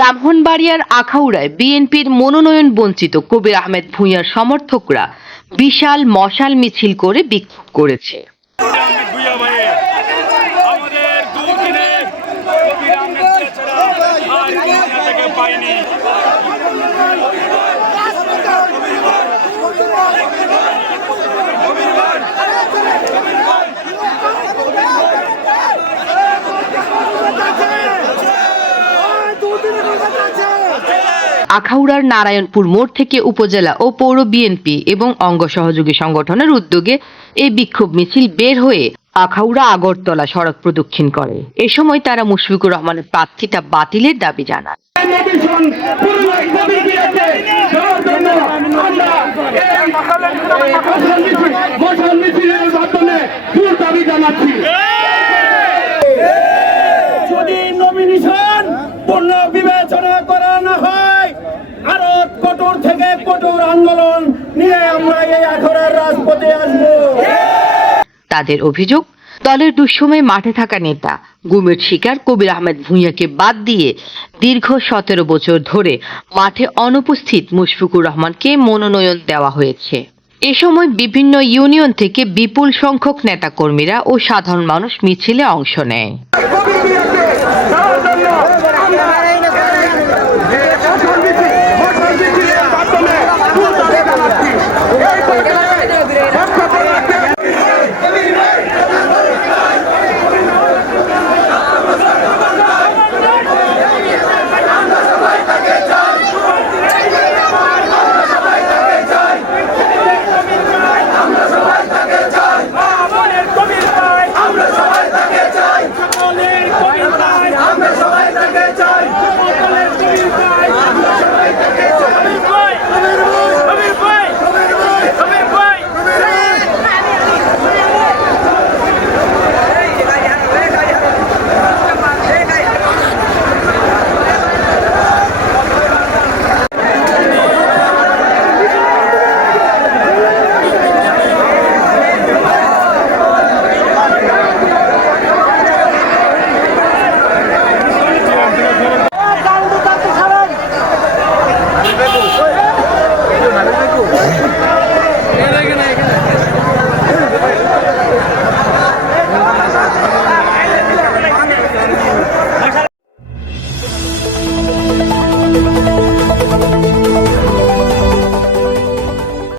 ব্রাহ্মণবাড়িয়ার আখাউড়ায় বিএনপির মনোনয়ন বঞ্চিত কবির আহমেদ ভূঁইয়ার সমর্থকরা বিশাল মশাল মিছিল করে বিক্ষোভ করেছে। আখাউড়ার নারায়ণপুর মোড় থেকে উপজেলা ও পৌর বিএনপি এবং অঙ্গ সহযোগী সংগঠনের উদ্যোগে এই বিক্ষোভ মিছিল বের হয়ে আখাউড়া আগরতলা সড়ক প্রদক্ষিণ করে। এ সময় তারা মুশফিকুর রহমানের প্রার্থিতা বাতিলের দাবি জানান। যদি নমিনেশন পূর্ণ বিবেচনা করা না হয়, আরো কঠোর থেকে কঠোর আন্দোলন নিয়ে আমরা এই আখাউড়ার রাজপথে আসব। তাদের অভিযোগ, দলের দুঃসময়ে মাঠে থাকা নেতা গুমের শিকার কবির আহমেদ ভূঁইয়াকে বাদ দিয়ে দীর্ঘ 17 বছর ধরে মাঠে অনুপস্থিত মুশফিকুর রহমানকে মনোনয়ন দেওয়া হয়েছে। এ সময় বিভিন্ন ইউনিয়ন থেকে বিপুল সংখ্যক নেতাকর্মীরা ও সাধারণ মানুষ মিছিলে অংশ নেয়।